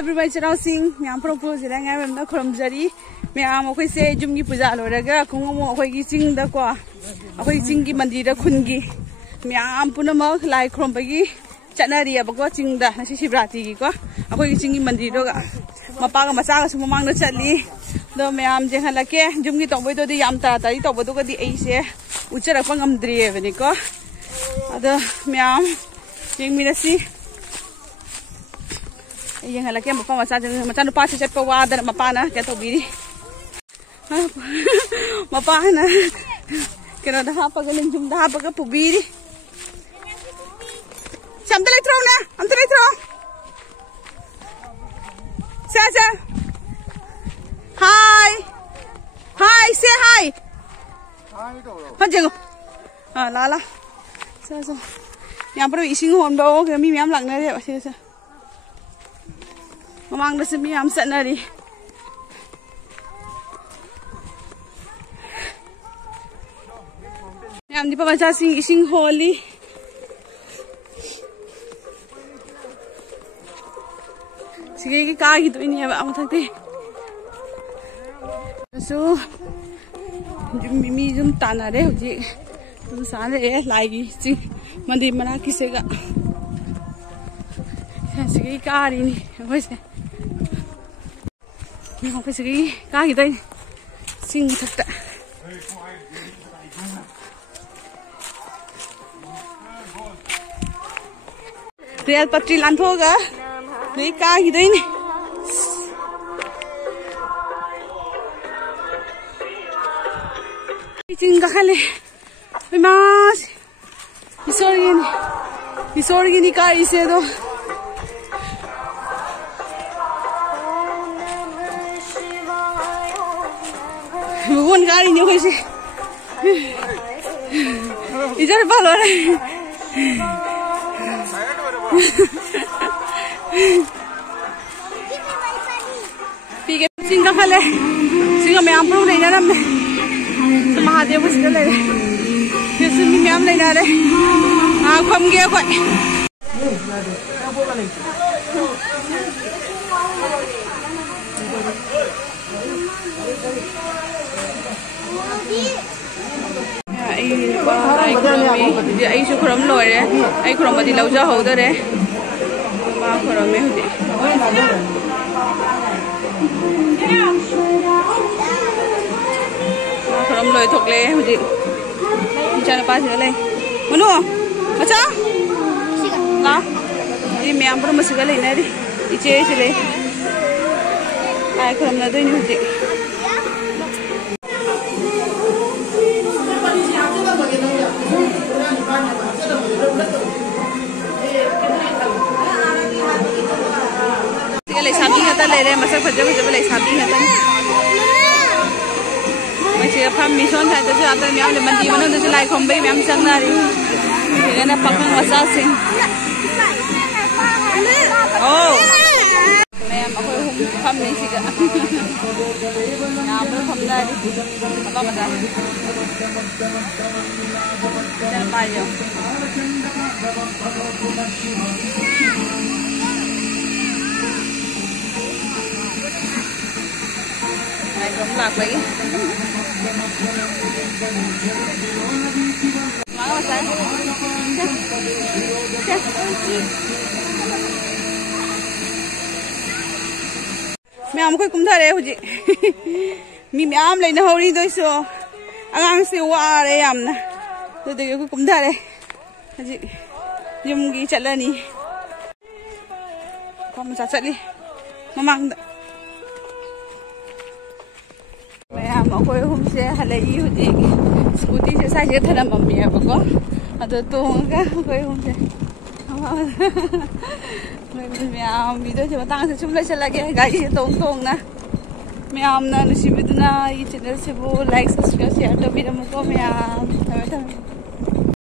everybody channel sing myam propose la ngai mem na khrom jari myam akhoi se jum gi puja lo raga khungmo akhoi gi ching da kwa akhoi ching gi mandir da khun gi myam punama lai khrom ba gi chanari ba ko ching da na shivrati gi ko akhoi gi ching gi mandir do ga mapa ga macha ga su mamang da chali do myam je hala ke jum gi tong boi do di yam ta ta ri to bo do ga di ai se uchara pa ngam dri e ni ko ada myam jing mi na si yang halak yang bapak macam lupa cecet pewa dan bapak na kita biri, bapak na kena dah apa kalian jum dah apa ke pubiri, siapa elektro na, am elektro, saya, hi, say hi, panjang, lala, saya, yang perlu isi ngomong doang, kami miam lang na dia, saya. Mamang da simi am sanari yam di pa bacha sing holy sige ki ka gi to ini ba am thakte so mi jum tanare hoji jum sane e lai gi chi mandi mana kisega sige ka ri ni hoise nhưng không phải xử lý cá gì đây xin thật tạ real patri lan thô cả lấy cá gì đây này chinh cá này mas isori ni cá ise do bukan kali ni sih, ijar balor. Tiga singa kale, singa me ampun ni nara me, semua dia pun sudah le, yesus mi me am le nara, aku am gaya kau. Ai su khrom loi re ai khrom ba di lau ja ho da re ma khrom me hu di ma khrom loi thok le hu di cha na pa se le manu acha la di me am pro ma se ga le na di iche se le ai khrom na doi ni hu di sabi nga ta le masak phajab le sabi nga ta mai che pham mission tha ta ja ta myam le mandi manon ta lai khom bai myam sang na ri ke na pakang wasa sing oh myam ako hum pham ni si ga myam pham na ri apa mata ja pa yo cũng lạc vậy mà sao mẹ am cũng thay đấy hả mi mẹ am lấy nó hori tôi số anh siêu qua đấy am nè tôi cũng thay đấy hả dùng cái chặt lên đi con chặt đi nó mang mà khôi hôm xe hay là yêu gì scooty sẽ sai sẽ thay làm mầm mẹ bà có à tôi tuồng cái khôi hôm xe mẹ video chỉ bắt sẽ chụp lại sẽ lại cái gai tuồng nè mẹ am na nusi video na channel se bo like subscribe share to video mo ko mẹ